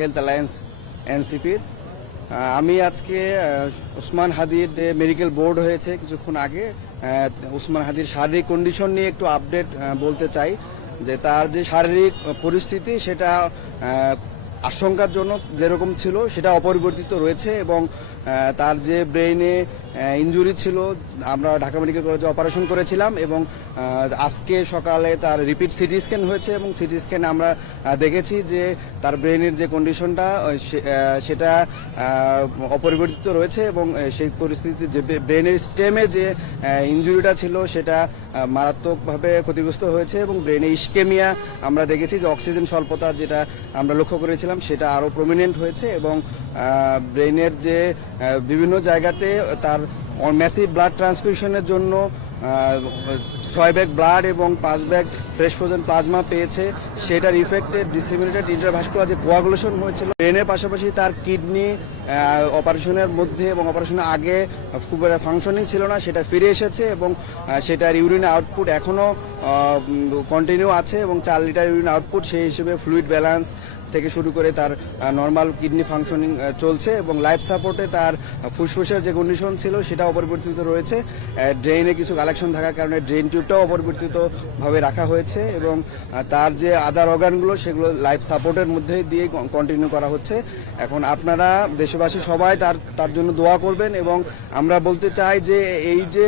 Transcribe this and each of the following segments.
Health alliance এনসিপির। আমি আজকে উসমান হাদির যে মেডিকেল বোর্ড হয়েছে কিছুক্ষণ আগে, উসমান হাদির শারীরিক কন্ডিশন নিয়ে একটু আপডেট বলতে চাই। যে তার যে শারীরিক পরিস্থিতি সেটা আশঙ্কাজনক যেরকম ছিল সেটা অপরিবর্তিত রয়েছে, এবং তার যে ব্রেইনে ইনজুরি ছিল আমরা ঢাকা মেডিকেল কলেজে অপারেশন করেছিলাম, এবং আজকে সকালে তার রিপিট সিটি স্ক্যান হয়েছে, এবং সিটি স্ক্যানে আমরা দেখেছি যে তার ব্রেইনের যে কন্ডিশনটা সেটা অপরিবর্তিত রয়েছে, এবং সেই পরিস্থিতিতে যে ব্রেইনের স্টেমে যে ইনজুরিটা ছিল সেটা মারাত্মকভাবে ক্ষতিগ্রস্ত হয়েছে, এবং ব্রেইনে ইস্কেমিয়া আমরা দেখেছি যে অক্সিজেন স্বল্পতা যেটা আমরা লক্ষ্য করেছিলাম সেটা আরও প্রমিনেন্ট হয়েছে, এবং ব্রেইনের যে বিভিন্ন জায়গাতে তার ম্যাসিভ ব্লাড ট্রান্সফিউশনের জন্য 6 ব্যাগ ব্লাড এবং 5 ব্যাগ ফ্রেশ ফ্রোজেন প্লাজমা পেয়েছে। সেটার ইফেক্টে ডিসেমিনেটেড ইন্টারভাস্কুলার যে কোয়াগুলেশন হয়েছিল ব্রেনের পাশাপাশি তার কিডনি অপারেশনের মধ্যে এবং অপারেশনের আগে খুব ফাংশনিং ছিল না, সেটা ফিরে এসেছে, এবং সেটার ইউরিন আউটপুট এখনও কন্টিনিউ আছে, এবং 4 লিটার ইউরিন আউটপুট সেই হিসেবে ফ্লুইড ব্যালেন্স থেকে শুরু করে তার নর্মাল কিডনি ফাংশনিং চলছে, এবং লাইফ সাপোর্টে তার ফুসফুসের যে কন্ডিশন ছিল সেটা অপরিবর্তিত রয়েছে। ড্রেনে কিছু কালেকশন থাকার কারণে ড্রেন টিউবটাও অপরিবর্তিতভাবে রাখা হয়েছে, এবং তার যে আদার অর্গানগুলো সেগুলো লাইফ সাপোর্টের মধ্যে দিয়ে কন্টিনিউ করা হচ্ছে। এখন আপনারা দেশবাসী সবাই তার জন্য দোয়া করবেন, এবং আমরা বলতে চাই যে এই যে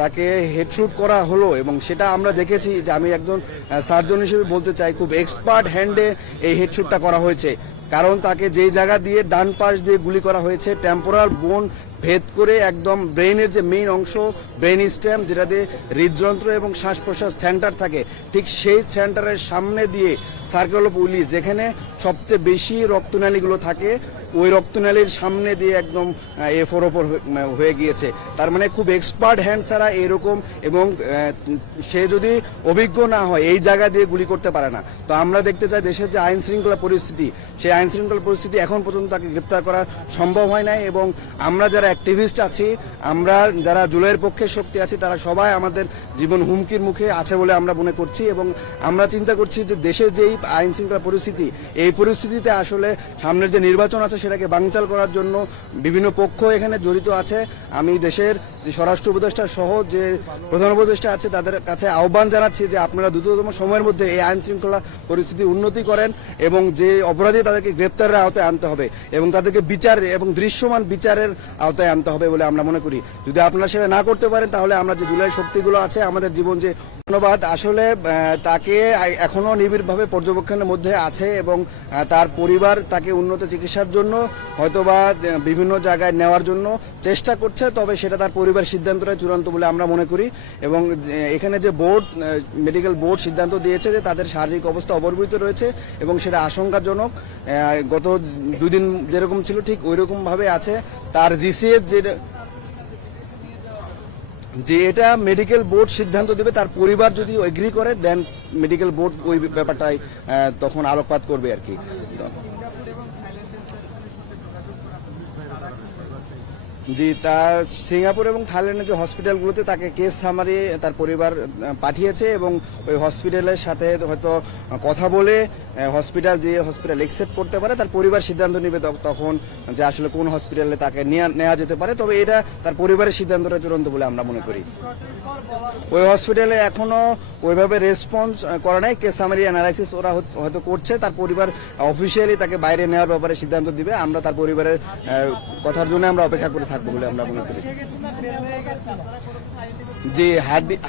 তাকে হেডশুট করা হলো, এবং সেটা আমরা দেখেছি যে আমি একজন সার্জন হিসেবে বলতে চাই খুব এক্সপার্ট হ্যান্ডে এই হেডশুটটা করা হয়েছে, কারণ তাকে যেই জায়গা দিয়ে ডান পাশ দিয়ে গুলি করা হয়েছে টেম্পোরাল বোন ভেদ করে একদম ব্রেইনের যে মেইন অংশ ব্রেইন স্টেম যেটা দিয়ে হৃদযন্ত্র এবং শ্বাস প্রশ্বাস সেন্টার থাকে, ঠিক সেই সেন্টারের সামনে দিয়ে সার্কেল অফ উইলিস যেখানে সবচেয়ে বেশি রক্তনালীগুলো থাকে ওই রক্তনালীর সামনে দিয়ে একদম এফোর ওপর হয়ে গিয়েছে। তার মানে খুব এক্সপার্ট হ্যান্ড ছাড়া এরকম, এবং সে যদি অভিজ্ঞ না হয় এই জায়গা দিয়ে গুলি করতে পারে না। তো আমরা দেখতে চাই দেশের যে আইন শৃঙ্খলা পরিস্থিতি, সেই আইন শৃঙ্খলা পরিস্থিতি এখন পর্যন্ত তাকে গ্রেপ্তার করা সম্ভব হয় নাই, এবং আমরা যারা অ্যাক্টিভিস্ট আছি, আমরা যারা জুলাইয়ের পক্ষে শক্তি আছি, তারা সবাই আমাদের জীবন হুমকির মুখে আছে বলে আমরা মনে করছি, এবং আমরা চিন্তা করছি যে দেশের যেই আইন শৃঙ্খলা পরিস্থিতি, এই পরিস্থিতিতে আসলে সামনের যে নির্বাচন আছে সেটাকে বানচাল করার জন্য বিভিন্ন পক্ষ এখানে জড়িত আছে। আমি দেশের যে স্বরাষ্ট্র উপদেষ্টা সহ যে প্রধান উপদেষ্টা আছে তাদের কাছে আহ্বান জানাচ্ছি যে আপনারা দ্রুততম সময়ের মধ্যে এই আইন শৃঙ্খলা পরিস্থিতি উন্নতি করেন, এবং যে অপরাধী তাদেরকে গ্রেপ্তারের আওতায় আনতে হবে, এবং তাদেরকে বিচার এবং দৃশ্যমান বিচারের আওতায় আনতে হবে বলে আমরা মনে করি। যদি আপনারা সেটা না করতে পারেন তাহলে আমরা যে জুলাই শক্তিগুলো আছে আমাদের জীবন যে ধন্যবাদ। আসলে তাকে এখনো নিবিড়ভাবে পর্যবেক্ষণের মধ্যে আছে, এবং তার পরিবার তাকে উন্নত চিকিৎসার জন্য হয়তোবা বিভিন্ন জায়গায় নেওয়ার জন্য চেষ্টা করছে, তবে সেটা তার পরিবার সিদ্ধান্তটাই চূড়ান্ত বলে আমরা মনে করি। এবং এখানে যে বোর্ড মেডিকেল বোর্ড সিদ্ধান্ত দিয়েছে যে তাদের শারীরিক অবস্থা অপরিবর্তিত রয়েছে, এবং সেটা আশঙ্কাজনক। গত 2 দিন যেরকম ছিল ঠিক ওই রকম ভাবে আছে। তার জিসিএস যে এটা মেডিকেল বোর্ড সিদ্ধান্ত দেবে, তার পরিবার যদি এগ্রি করে দেন মেডিকেল বোর্ড ওই ব্যাপারটাই তখন আলোকপাত করবে আর কি। জি, তার সিঙ্গাপুর এবং থাইল্যান্ডের যে হসপিটালগুলোতে তাকে কেস সামারি তার পরিবার পাঠিয়েছে, এবং ওই হসপিটালের সাথে হয়তো কথা বলে হসপিটাল অ্যাকসেপ্ট করতে পারে, তার পরিবার সিদ্ধান্ত নেবে তখন যে আসলে কোন হসপিটালে তাকে নেওয়া যেতে পারে। তবে এটা তার পরিবারের সিদ্ধান্তটা চূড়ান্ত বলে আমরা মনে করি। ওই হসপিটালে এখনো ওইভাবে রেসপন্স করা নাই, কেস সামারি অ্যানালাইসিস ওরা হয়তো করছে, তার পরিবার অফিসিয়ালি তাকে বাইরে নেওয়ার ব্যাপারে সিদ্ধান্ত দিবে। আমরা তার পরিবারের কথার জন্য আমরা অপেক্ষা করে থাকবো বলে আমরা মনে করি। জি,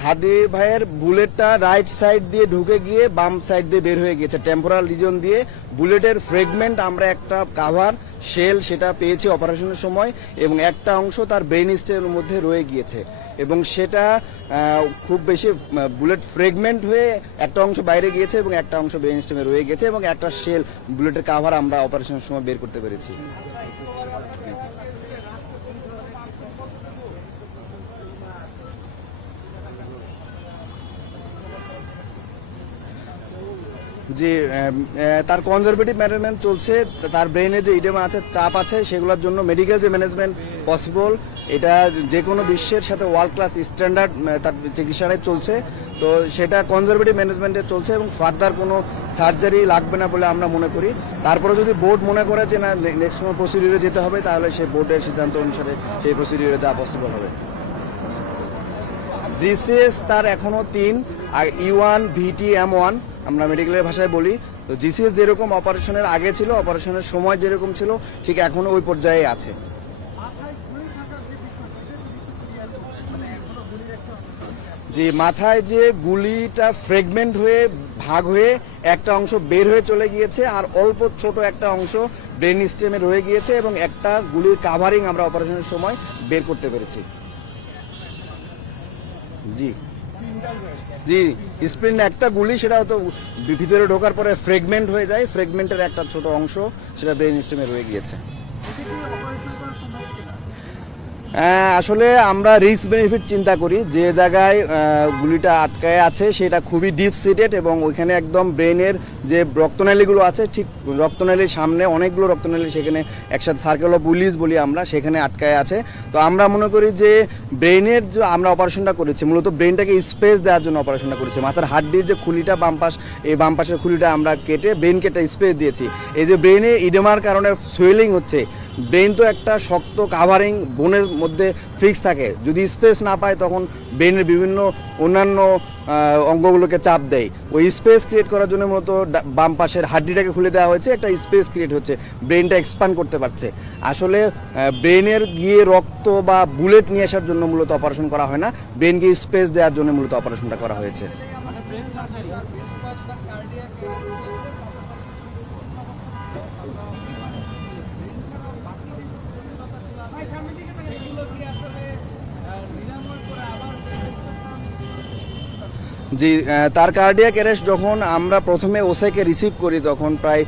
হাদি ভাইয়ের বুলেটটা রাইট সাইড দিয়ে ঢুকে গিয়ে বাম সাইড দিয়ে বের হয়ে গিয়েছে টেম্পোরাল রিজন দিয়ে। বুলেটের ফ্রেগমেন্ট আমরা একটা কাভার শেল সেটা পেয়েছি অপারেশনের সময়, এবং একটা অংশ তার ব্রেইন স্টেমের মধ্যে রয়ে গিয়েছে, এবং সেটা খুব বেশি বুলেট ফ্রেগমেন্ট হয়ে একটা অংশ বাইরে গিয়েছে এবং একটা অংশ ব্রেইন স্টেমে রয়ে গেছে, এবং একটা শেল বুলেটের কাভার আমরা অপারেশনের সময় বের করতে পেরেছি। জি, তার কনজারভেটিভ ম্যানেজমেন্ট চলছে। তার ব্রেনে যে ইডেমা আছে, চাপ আছে, সেগুলোর জন্য মেডিকেল যে ম্যানেজমেন্ট পসিবল, এটা যে কোনো বিশ্বের সাথে ওয়ার্ল্ড ক্লাস স্ট্যান্ডার্ড তার চিকিৎসাটাই চলছে। তো সেটা কনজারভেটিভ ম্যানেজমেন্টে চলছে এবং ফার্দার কোনো সার্জারি লাগবে না বলে আমরা মনে করি। তারপরে যদি বোর্ড মনে করে যে না নেক্সট কোনো প্রসিডিউরে যেতে হবে, তাহলে সেই বোর্ডের সিদ্ধান্ত অনুসারে সেই প্রসিডিউরে যা পসিবল হবে। জিসিএস তার এখনো 3, E1 VT M1 আমরা মেডিকেলের ভাষায় বলি। তো জিসিএস যেরকম অপারেশনের আগে ছিল, অপারেশনের সময় যেরকম ছিল, ঠিক এখনো ওই পর্যায়ে আছে। যে মাথায় যে গুলিটা ফ্রেগমেন্ট হয়ে ভাগ হয়ে একটা অংশ বের হয়ে চলে গিয়েছে, আর অল্প ছোট একটা অংশ ব্রেন স্টেমে রয়ে গিয়েছে, এবং একটা গুলির কাভারিং আমরা অপারেশনের সময় বের করতে পেরেছি। জি জি, স্প্রিন একটা গুলি, সেটা হয়তো ভিতরে ঢোকার পরে ফ্রেগমেন্ট হয়ে যায়, ফ্রেগমেন্টের একটা ছোট অংশ সেটা ব্রেন স্টেমে রয়ে গিয়েছে। আসলে আমরা রিস্ক বেনিফিট চিন্তা করি। যে জায়গায় গুলিটা আটকায় আছে সেটা খুবই ডিপ সিটেড, এবং ওইখানে একদম ব্রেনের যে রক্তনালীগুলো আছে, ঠিক রক্তনালীর সামনে অনেকগুলো রক্তনালী, সেখানে একসাথে সার্কেল অফ উইলিস বলি আমরা, সেখানে আটকায় আছে। তো আমরা মনে করি যে ব্রেনের যে আমরা অপারেশনটা করেছি, মূলত ব্রেনটাকে স্পেস দেওয়ার জন্য অপারেশনটা করেছি। মাথার হাড্ডির যে খুলিটা বাম পাশ, এই বাম পাশের খুলিটা আমরা কেটে ব্রেনকে একটা স্পেস দিয়েছি। এই যে ব্রেনে ইডেমার কারণে সোয়েলিং হচ্ছে, ব্রেন তো একটা শক্ত কাভারিং বোনের মধ্যে ফিক্স থাকে, যদি স্পেস না পায় তখন ব্রেনের বিভিন্ন অন্যান্য অঙ্গগুলোকে চাপ দেয়। ওই স্পেস ক্রিয়েট করার জন্য মূলত বাম পাশের হাড্ডিটাকে খুলে দেওয়া হয়েছে, একটা স্পেস ক্রিয়েট হচ্ছে, ব্রেনটা এক্সপ্যান্ড করতে পারছে। আসলে ব্রেনের গিয়ে রক্ত বা বুলেট নিয়ে আসার জন্য মূলত অপারেশন করা হয় না, ব্রেনকে স্পেস দেওয়ার জন্য মূলত অপারেশনটা করা হয়েছে। জি, তার কার্ডিয়াক অ্যারেস্ট যখন আমরা প্রথমে ওসাইকে রিসিভ করি, তখন প্রায়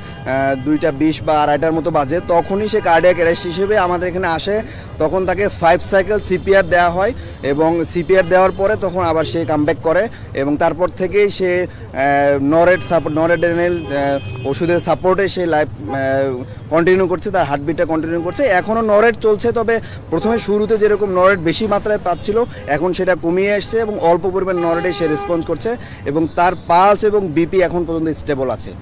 2:20 বা 2:30টার মতো বাজে, তখনই সে কার্ডিয়াক অ্যারেস্ট হিসেবে আমাদের এখানে আসে। তখন তাকে 5 সাইকেল সিপিআর দেওয়া হয়, এবং সিপিআর দেওয়ার পরে তখন আবার সে কামব্যাক করে, এবং তারপর থেকেই সে নরেড্রেনাল ওষুধের সাপোর্টে সে লাইফ কন্টিনিউ করছে, তার হার্টবিটটা কন্টিনিউ করছে। এখনও নরেড চলছে, তবে প্রথমে শুরুতে যেরকম নরেড বেশি মাত্রায় পাচ্ছিল, এখন সেটা কমিয়ে আসছে, এবং অল্প পরিমাণ নরেডে সে রেসপন্স করছে, এবং তার পালস এবং বিপি এখন পর্যন্ত স্টেবল আছে।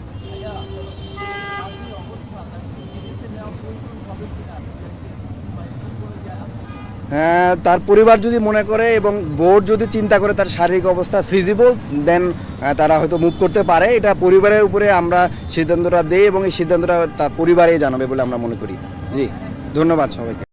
হ্যাঁ, তার পরিবার যদি মনে করে এবং বোর্ড যদি চিন্তা করে তার শারীরিক অবস্থা ফিজিবল, দেন তারা হয়তো মুভ করতে পারে। এটা পরিবারের উপরে আমরা সিদ্ধান্তটা দেই, এবং এই সিদ্ধান্তটা তার পরিবারেই জানাবে বলে আমরা মনে করি। জি, ধন্যবাদ সবাইকে।